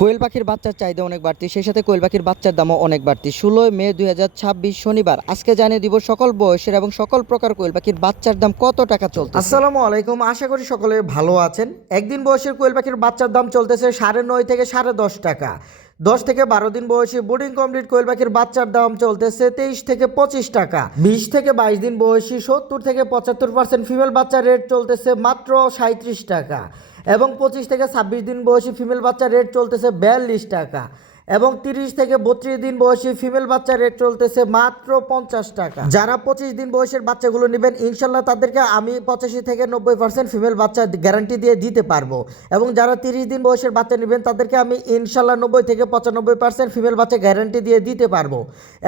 কোয়েল পাখির বাচ্চার চাহিদা অনেক বাড়তি, সেই সাথে কোয়েল পাখির বাচ্চার দামও অনেক বাড়তি। 16 মে 2026 শনিবার আজকে জানিয়ে দিব সকল বয়সের এবং সকল প্রকার কোয়েল পাখির বাচ্চার দাম কত টাকা চলছে। আসসালামু আলাইকুম, আশা করি সকলে ভালো আছেন। একদিন বয়সের কোয়েল পাখির বাচ্চার দাম চলতেছে 9.5 থেকে 10.5 টাকা। 10 থেকে 12 দিন বয়সী বোর্ডিং কমপ্লিট কোয়েল পাখির বাচ্চার দাম চলতেছে 23 থেকে 25 টাকা। 20 থেকে 22 দিন বয়সী 70 থেকে 75% ফিমেল বাচ্চার রেট চলতেছে মাত্র 37 টাকা, এবং 25 থেকে 26 দিন বয়সী ফিমেল বাচ্চার রেট চলতেছে 42 টাকা, এবং 30 থেকে 32 দিন বয়সী ফিমেল বাচ্চার রেট চলতেছে মাত্র 50 টাকা। যারা 25 দিন বয়সের বাচ্চাগুলো নেবেন ইনশাল্লাহ তাদেরকে আমি 85 থেকে 90% ফিমেল বাচ্চা গ্যারান্টি দিয়ে দিতে পারবো, এবং যারা 30 দিন বয়সের বাচ্চা নেবেন তাদেরকে আমি ইনশাল্লাহ 90 থেকে 95% ফিমেল বাচ্চা গ্যারান্টি দিয়ে দিতে পারবো।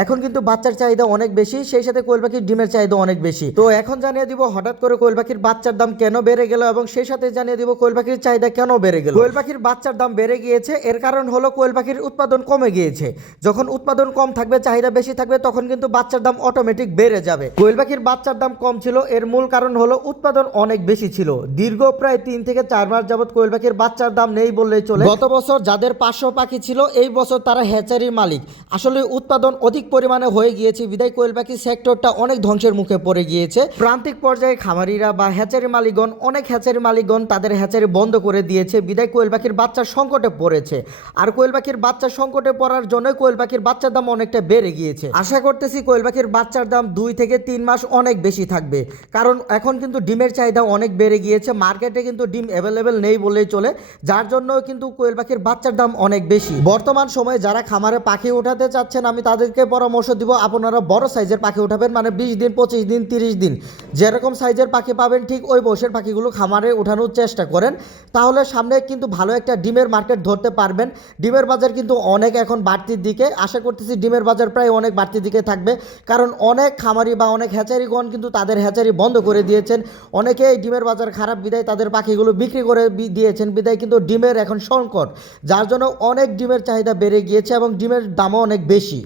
এখন কিন্তু বাচ্চার চাহিদা অনেক বেশি, সেই সাথে কোয়েল পাখির ডিমের চাহিদা অনেক বেশি। তো এখন জানিয়ে দিব হঠাৎ করে কোয়েল পাখির বাচ্চার দাম কেন বেড়ে গেল, এবং সেই সাথে জানিয়ে দিব কোয়েল পাখির চাহিদা কেন বেড়ে গেল। কোয়েল পাখির বাচ্চার দাম বেড়ে গিয়েছে, এর কারণ হলো কোয়েল পাখির উৎপাদন কমে গিয়েছে। যখন উৎপাদন কম থাকবে, চাহিদা বেশি থাকবে, তখন কিন্তু বাচ্চার দাম অটোমেটিক বেড়ে যাবে। কোয়েল পাখির বাচ্চার দাম কম ছিল, এর মূল কারণ হলো উৎপাদন অনেক বেশি ছিল। দীর্ঘ প্রায় 3 থেকে 4 মাস যাবত কোয়েল পাখির বাচ্চার দাম নেই বললেই চলে। গত বছর যাদের 500 পাখি ছিল, এই বছর তারা হ্যাচারির মালিক। আসলে উৎপাদন অধিক পরিমাণে হয়ে গিয়েছে বিদায় কোয়েল পাখি সেক্টরটা অনেক ধ্বংসের মুখে পড়ে গিয়েছে। প্রান্তিক পর্যায়ে খামারিরা বা হ্যাচারি মালিকগণ, অনেক হ্যাচারি মালিকগণ তাদের হ্যাচারি বন্ধ করে দিয়েছে বিদায় কোয়েল পাখির বাচ্চার সংকটে পড়েছে। আর কোয়েল পাখির বাচ্চার সংকটে পড়ার জন্য কোয়েল পাখির বাচ্চার দাম অনেকটা বেড়ে গিয়েছে। আশা করতেছি কোয়েল পাখির বাচ্চার দাম 2 থেকে 3 মাস অনেক বেশি থাকবে, কারণ এখন কিন্তু ডিমের চাহিদা অনেক বেড়ে গিয়েছে। মার্কেটে কিন্তু ডিম অ্যাভেলেবেল নেই বললেই চলে, যার জন্য কিন্তু কোয়েল পাখির বাচ্চার দাম অনেক বেশি। বর্তমান সময়ে যারা খামারে পাখি উঠাতে চাচ্ছেন, আমি তাদেরকে পরামর্শ দিব আপনারা বড় সাইজের পাখি উঠাবেন, মানে 20 দিন 25 দিন 30 দিন যেরকম সাইজের পাখি পাবেন ঠিক ওই বয়সের পাখিগুলো খামারে উঠানোর চেষ্টা করেন, তাহলে সামনে কিন্তু ভালো একটা ডিমের মার্কেট ধরতে পারবেন। ডিমের বাজার কিন্তু অনেক এখন বাড়তির দিকে, আশা করতেছি ডিমের বাজার প্রায় অনেক বাড়তির দিকে থাকবে, কারণ অনেক খামারি বা অনেক হ্যাচারিগণ কিন্তু তাদের হ্যাচারি বন্ধ করে দিয়েছেন। অনেকেই ডিমের বাজার খারাপ বিদায় তাদের পাখিগুলো বিক্রি করে দিয়েছেন বিদায় কিন্তু ডিমের এখন সংকট, যার জন্য অনেক ডিমের চাহিদা বেড়ে গিয়েছে এবং ডিমের দামও অনেক বেশি।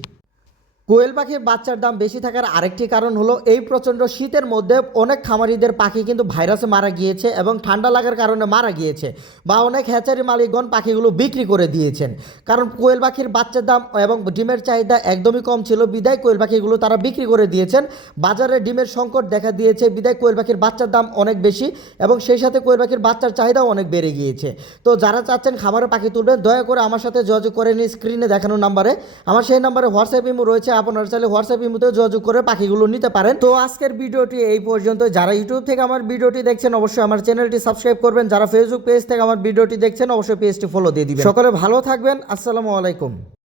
কোয়েল পাখির বাচ্চার দাম বেশি থাকার আরেকটি কারণ হলো এই প্রচণ্ড শীতের মধ্যে অনেক খামারিদের পাখি কিন্তু ভাইরাসে মারা গিয়েছে এবং ঠান্ডা লাগার কারণে মারা গিয়েছে, বা অনেক হ্যাচারি মালিকগণ পাখিগুলো বিক্রি করে দিয়েছেন। কারণ কোয়েল পাখির বাচ্চার দাম এবং ডিমের চাহিদা একদমই কম ছিল বিদায় কোয়েল পাখিগুলো তারা বিক্রি করে দিয়েছেন। বাজারে ডিমের সংকট দেখা দিয়েছে বিদায় কোয়েল পাখির বাচ্চার দাম অনেক বেশি, এবং সেই সাথে কোয়েল পাখির বাচ্চার চাহিদাও অনেক বেড়ে গিয়েছে। তো যারা চাচ্ছেন খামারে পাখি তুলবেন, দয়া করে আমার সাথে যোগাযোগ করে নিন স্ক্রিনে দেখানো নাম্বারে। আমার সেই নাম্বারে হোয়াটসঅ্যাপ ইমো রয়েছে, আপনারা চাইলে হোয়াটসঅ্যাপ ইমোতে যোগাযোগ করে পাখিগুলো নিতে পারেন। তো আজকের ভিডিওটি এই পর্যন্ত। যারা ইউটিউব থেকে আমার ভিডিওটি দেখছেন অবশ্যই আমার চ্যানেলটি সাবস্ক্রাইব করবেন, যারা ফেসবুক পেজ থেকে আমার ভিডিওটি দেখছেন অবশ্যই পেজটি ফলো দিয়ে দিবেন। সকলে ভালো থাকবেন, আসসালামু আলাইকুম।